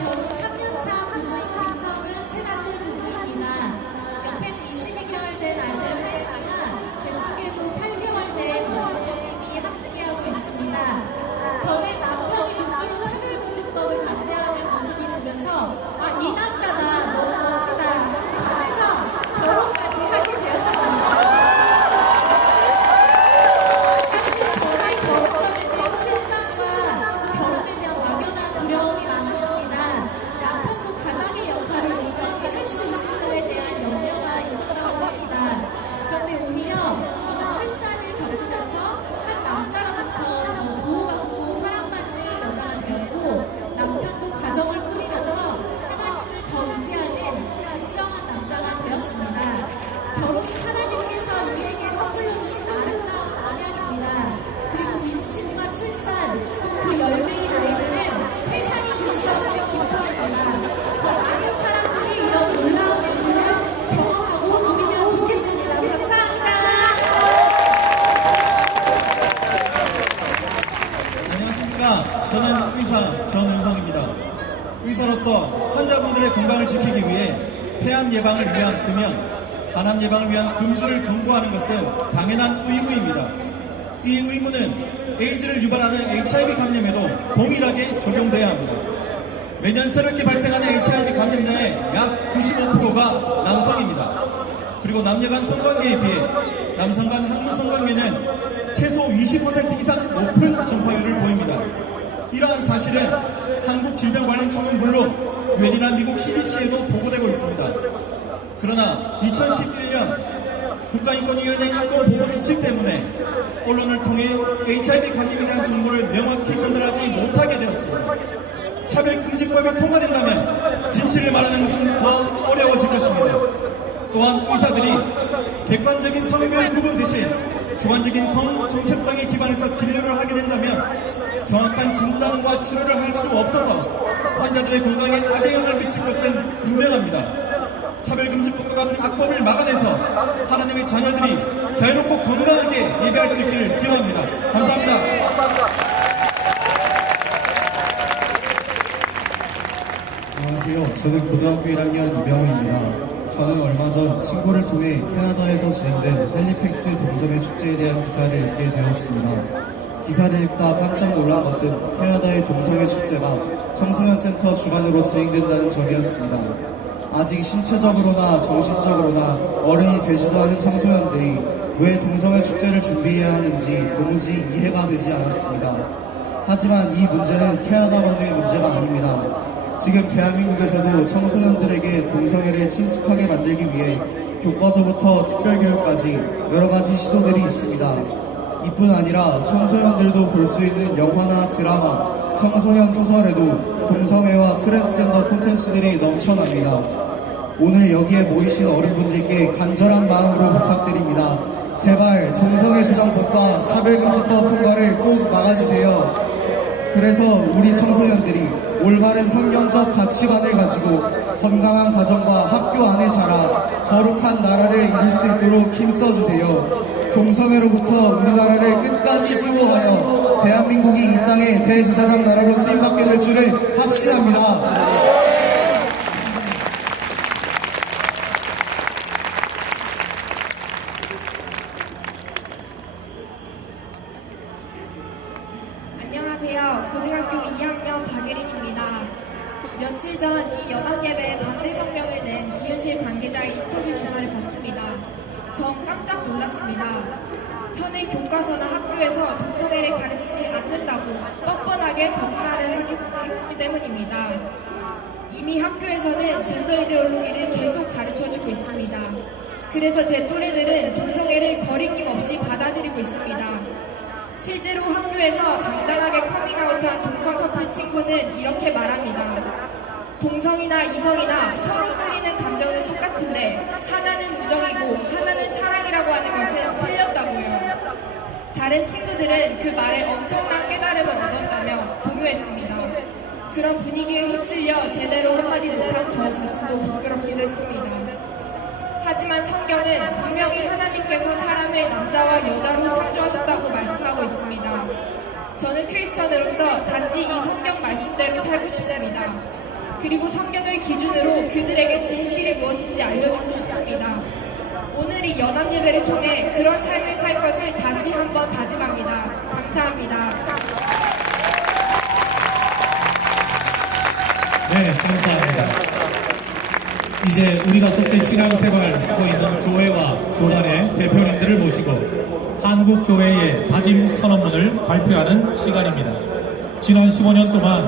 결혼 3년차 부부인 김성은 최다슬 부부입니다. 옆에는 22개월 된 아들 하윤이와 뱃속에도 8개월 된 공주님이 함께하고 있습니다. 저는 남편이 눈물로 차별금지법을 반대하는 모습을 보면서 이 남자다, 너무 멋지다 하면서 결혼까지 하게 되었습니다. 사실 저는 결혼 전에는 출산과 또 결혼에 대한 막연한 두려움이 많았습니다. 남편도 가장의 역할을 온전히 할 수 있을까에 대한 염려가 있었다고 합니다. 그런데 오히려 저는 출산을 겪으면서 한 남자로부터 더 보호받고 사랑받는 여자가 되었고, 남편도 가정을 꾸리면서 하나님을 더 의지하는 진정한 남자가 되었습니다. 결혼은 하나님께서 우리에게 선물로 주신 아름다운 언약입니다. 그리고 임신과 출산, 또 그 열매인 아이들은 세상이 줄 수 없는 기쁨입니다. 더 많은 사람들이 이런 놀라운 일들을 경험하고 누리면 좋겠습니다. 감사합니다. 안녕하십니까. 저는 의사 전은성입니다. 의사로서 환자분들의 건강을 지키기 위해 폐암 예방을 위한 금연, 간암 예방을 위한 금주를 권고하는 것은 당연한 의무입니다. 이 의무는 에이즈를 유발하는 HIV 감염에도 동일하게 적용돼야 합니다. 매년 새롭게 발생하는 HIV 감염자의 약 95%가 남성입니다. 그리고 남녀 간 성관계에 비해 남성 간 항문 성관계는 최소 20% 이상 높은 전파율을 보입니다. 이러한 사실은 한국질병관리청은 물론 유엔이나 미국 CDC에도 보고되고 있습니다. 그러나 2011년 국가인권위원회 인권보도 주칙 때문에 언론을 통해 HIV 감염에 대한 정보를 명확히 전달하지 못하게 되었습니다. 차별금지법이 통과된다면 진실을 말하는 것은 더 어려워질 것입니다. 또한 의사들이 객관적인 성별 구분 대신 주관적인 성 정체성에 기반해서 진료를 하게 된다면 정확한 진단과 치료를 할 수 없어서 환자들의 건강에 악영향을 미칠 것은 분명합니다. 차별금지법과 같은 악법을 막아내서 하나님의 자녀들이 자유롭고 건강하게 예배할 수 있기를 기원합니다. 감사합니다. 안녕하세요. 저는 고등학교 1학년 이병호입니다. 저는 얼마 전 친구를 통해 캐나다에서 진행된 헬리팩스 동성애 축제에 대한 기사를 읽게 되었습니다. 기사를 읽다 깜짝 놀란 것은 캐나다의 동성애 축제가 청소년 센터 주관으로 진행된다는 점이었습니다. 아직 신체적으로나 정신적으로나 어른이 되지도 않은 청소년들이 왜 동성애 축제를 준비해야 하는지 도무지 이해가 되지 않았습니다. 하지만 이 문제는 캐나다만의 문제가 아닙니다. 지금 대한민국에서도 청소년들에게 동성애를 친숙하게 만들기 위해 교과서부터 특별교육까지 여러가지 시도들이 있습니다. 이뿐 아니라 청소년들도 볼 수 있는 영화나 드라마, 청소년 소설에도 동성애와 트랜스젠더 콘텐츠들이 넘쳐납니다. 오늘 여기에 모이신 어른분들께 간절한 마음으로 부탁드립니다. 제발 동성애 조장법과 차별금지법 통과를 꼭 막아주세요. 그래서 우리 청소년들이 올바른 성경적 가치관을 가지고 건강한 가정과 학교 안에 자라 거룩한 나라를 이룰 수 있도록 힘써주세요. 동성애로부터 우리나라를 끝까지 수호하여 대한민국이 이 땅의 대제사장 나라로 쓰임받게 될 줄을 확신합니다. 안녕하세요. 고등학교 2학년 박예린입니다. 며칠 전 이 연합예배 반대 성명을 낸 기윤실 관계자의 인터뷰 기사를 봤습니다. 전 깜짝 놀랐습니다. 현행 교과서나 학교에서 동성애를 가르치지 않는다고 뻔뻔하게 거짓말을 했기 때문입니다. 이미 학교에서는 젠더 이데올로기를 계속 가르쳐주고 있습니다. 그래서 제 또래들은 동성애를 거리낌 없이 받아들이고 있습니다. 실제로 학교에서 당당하게 커밍아웃한 동성 커플 친구는 이렇게 말합니다. 동성이나 이성이나 서로 끌리는 감정은 똑같은데 하나는 우정이고 하나는 사랑이라고 하는 것은 틀렸다고요. 다른 친구들은 그 말에 엄청난 깨달음을 얻었다며 동요했습니다. 그런 분위기에 휩쓸려 제대로 한마디 못한 저 자신도 부끄럽기도 했습니다. 하지만 성경은 분명히 하나님께서 사람을 남자와 여자로 창조하셨다고 말씀하고 있습니다. 저는 크리스천으로서 단지 이 성경 말씀대로 살고 싶습니다. 그리고 성경을 기준으로 그들에게 진실이 무엇인지 알려주고 싶습니다. 오늘 이 연합 예배를 통해 그런 삶을 살 것을 다시 한번 다짐합니다. 감사합니다. 네, 감사합니다. 이제 우리가 속해 신앙생활을 하고 있는 교회와 교단의 대표님들을 모시고 한국교회의 다짐 선언문을 발표하는 시간입니다. 지난 15년 동안